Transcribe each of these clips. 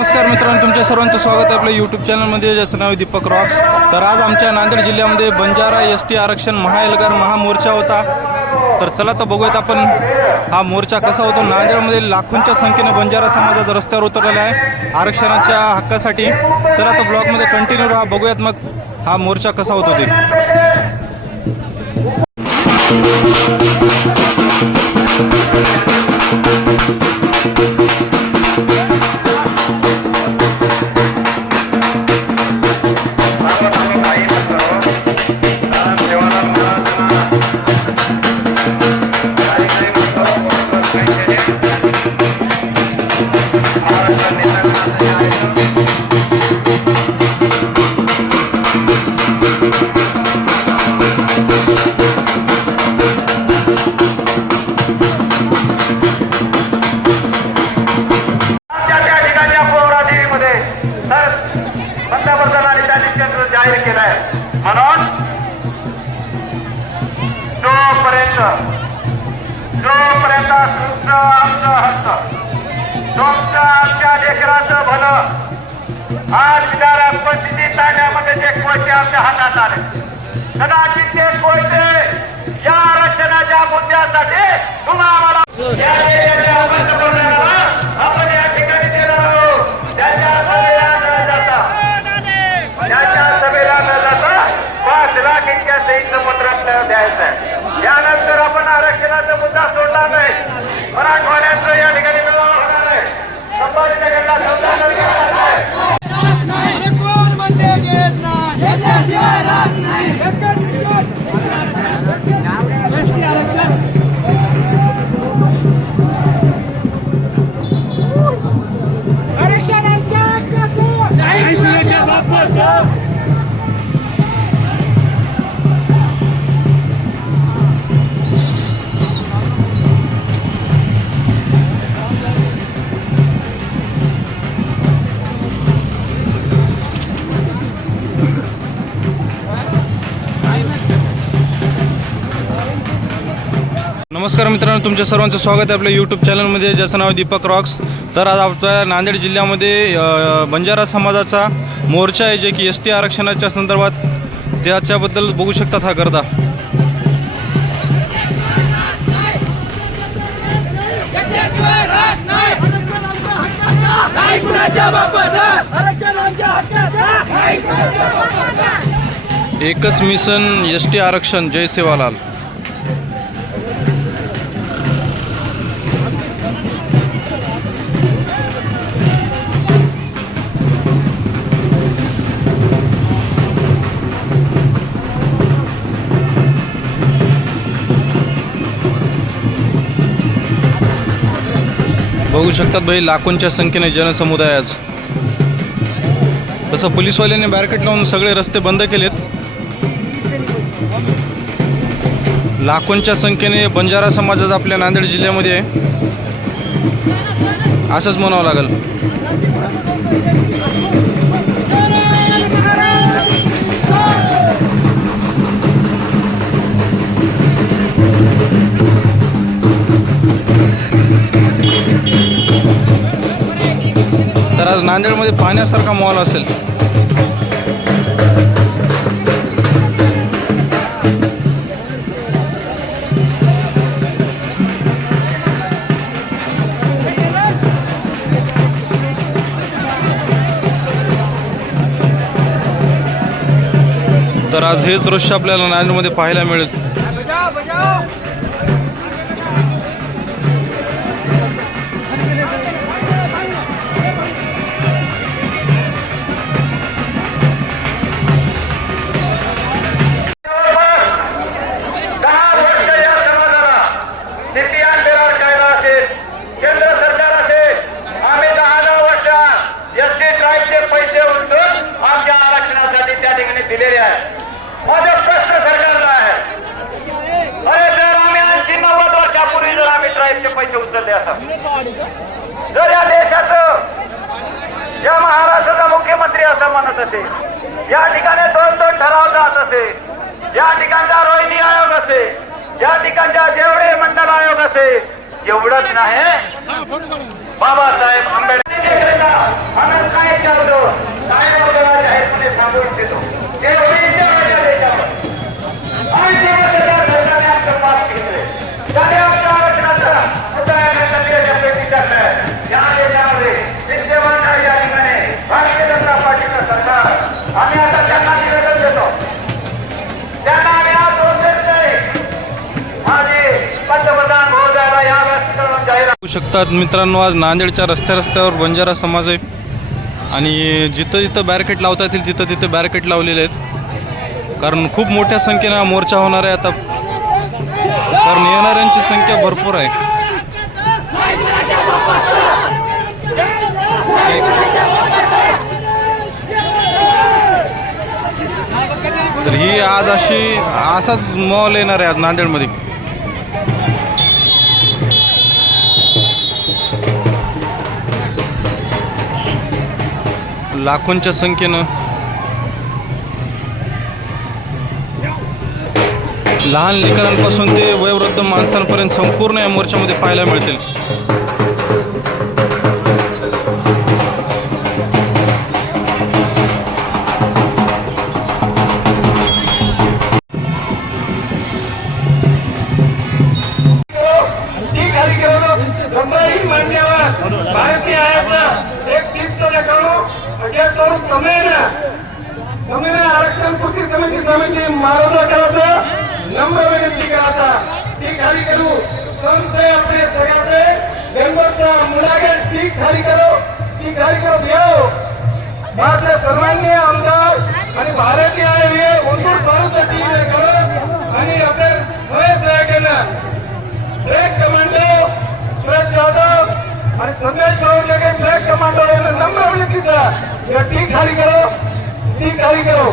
नमस्कार मित्रां तुमच्या सर्वांचं स्वागत आहे आपल्या यूट्यूब चॅनलमध्ये ज्याचं नाव आहे दीपक रॉक्स. तर आज आमच्या नांदेड जिल्ह्यामध्ये बंजारा एस टी आरक्षण महाएलगार महामोर्चा होता. तर चला तर बघूयात आपण हा मोर्चा कसा होतो. नांदेडमध्ये लाखोंच्या संख्येने बंजारा समाजात रस्त्यावर उतरलेला आहे आरक्षणाच्या हक्कासाठी. चला तर ब्लॉगमध्ये कंटिन्यू राहा बघूयात मग हा मोर्चा कसा होतो ते. लेकराचं भलं आज विधारात परिस्थिती ताण्यामध्ये जे कोयते आमच्या हातात आले. कदाचित ते कोयते या आरक्षणाच्या मुद्द्यासाठी तुम्हाला नमस्कार मित्रांनो तुमच्या सर्वांचं स्वागत आहे आपल्या यूट्यूब चॅनलमध्ये ज्याचं नाव आहे दीपक रॉक्स. तर आज आपल्या नांदेड जिल्ह्यामध्ये बंजारा समाजाचा मोर्चा आहे जे की एस टी आरक्षणाच्या संदर्भात त्याच्याबद्दल बघू शकतात हा गर्दा. एकच मिशन एस टी आरक्षण जय सेवालाल. बघू शकतात भाई लाखोंच्या संख्येने जनसमुदाय आज तसं पोलीसवाल्यांनी बॅरकेट लावून सगळे रस्ते बंद केलेत. लाखोंच्या संख्येने बंजारा समाजात आपल्या नांदेड जिल्ह्यामध्ये आहे. असंच म्हणावं लागेल. नांदेडमध्ये पाहण्यासारखा मॉल असेल. तर आज हेच दृश्य आपल्याला नांदेडमध्ये पाहायला मिळेल. माझा प्रश्न सरकारला आहे. अरे जर आम्ही ऐंशी नव्वद वर्षापूर्वी जर आम्ही ट्राईबचे पैसे उचलले असतात जर या देशाचं या महाराष्ट्राचा मुख्यमंत्री असं म्हणत असे या ठिकाणी दोन दोन ठराव जात असे या ठिकाणचा रोहिणी आयोग असे या ठिकाणच्या जेवढे मंडळ आयोग असे एवढंच नाही. बाबासाहेब आंबेडकर जनतेकरता आम्ही काय करतो काय सांगू इच्छितो या देशामध्ये विद्यमान या ठिकाणी भारतीय जनता पार्टीचं सरकार. आम्ही आता त्यांना निवेदन देतो. त्यांना आम्ही आज माझे पंतप्रधान महोदयाला या बघू शकतात मित्रांनो आज नांदेडच्या रस्त्या रस्त्यावर बंजारा समाज आहे. आणि जिथं जिथं बॅरिकेड लावता येतील तिथं तिथं बॅरिकेड लावलेले आहेत. कारण खूप मोठ्या संख्येनं मोर्चा होणार आहे आता. कारण येणाऱ्यांची संख्या भरपूर आहे. तर ही आज अशी असाच मॉल येणार आहे आज नांदेडमध्ये. लाखोंच्या संख्येनं. लहान लेकरांपासून ते वयोवृद्ध माणसांपर्यंत संपूर्ण या मोर्चामध्ये पाहायला मिळतील. म्हणजे तो कमेन आरक्षण कृती समिती समिती मारोदा करायचं नम्र विनंती करायचा ती खाली करू. तुमचे अपने सगळ्याचे मेंबरचा मुलाखत ती खाली करो. ती खाली करो. घेऊ माझ्या सर्वांनी आमदार आणि भारतीय आहे हे उंदूर तालुक्याची करत आणि आपले स्वयंसेवकांना ब्रेक कमांडो सुरेश यादव आणि संदेश गावले के ब्रेक कमांडो यांना नम्र विनंतीचा. या टी खाली करो. टी खाली करो.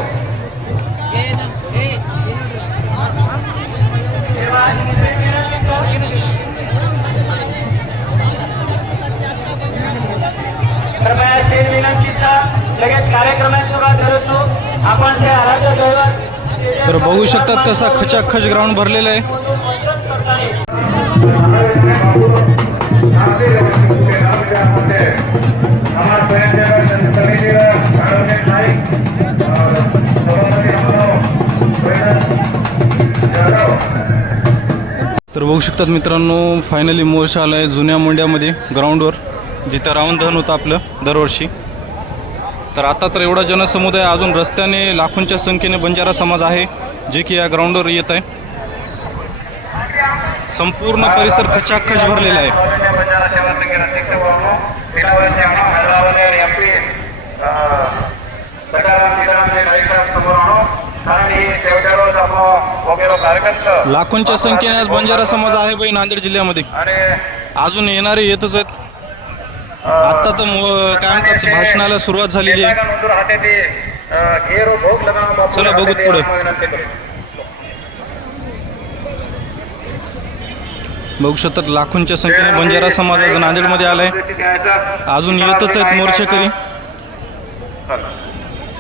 कृपया विनंतीचा लगेच कार्यक्रमाची सुरुवात करतो आपण ते आराध्य दैवत तर बघू शकतात कसा खचाखच ग्राउंड भरलेलं आहे. तर बघू शकतात मित्रांनो फायनली मोर्चा आला आहे जुन्या मुंड्यामध्ये ग्राउंडवर जिथं रावण दहन होतं आपलं दरवर्षी. तर आता तर एवढा जनसमुदाय अजून रस्त्याने लाखोंच्या संख्येने बंजारा समाज आहे जे की या ग्राउंडवर येत आहे. संपूर्ण परिसर खचाखच भरलेला आहे आणि लाखोंच्या संख्येने आज बंजारा समाज आहे बाई नांदेड जिल्ह्यामध्ये. अजून येणारे येतच आहेत. आता तर काय म्हणतात भाषणाला सुरुवात झालेली आहे. चला बघूत पुढे. बघू शकतात लाखोंच्या संख्येने बंजारा समाज नांदेडमध्ये आलाय. अजून येतच आहेत मोर्चेकरी.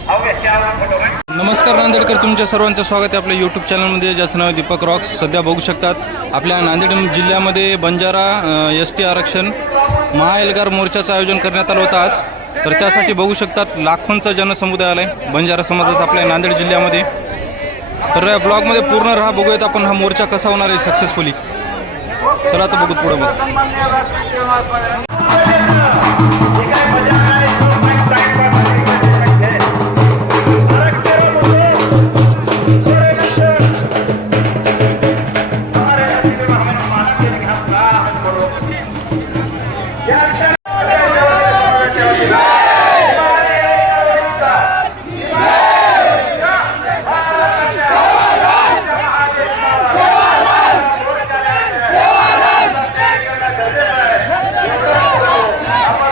नमस्कार नांदेडकर. तुमच्या सर्वांचं स्वागत आहे आपल्या यूट्यूब चॅनलमध्ये ज्याचं नाव दीपक रॉक्स. सध्या बघू शकतात आपल्या नांदेड जिल्ह्यामध्ये बंजारा एस टी आरक्षण महाएल्गार मोर्चाचं आयोजन करण्यात आलं होतं आज. तर त्यासाठी बघू शकतात लाखोंचा जनसमुदाय आला आहे बंजारा समाजाचा आपल्या नांदेड जिल्ह्यामध्ये. तर या ब्लॉगमध्ये पूर्ण राहा बघूयात आपण हा मोर्चा कसा होणार आहे सक्सेसफुली चला आता बघू पुढे बघू. Okay.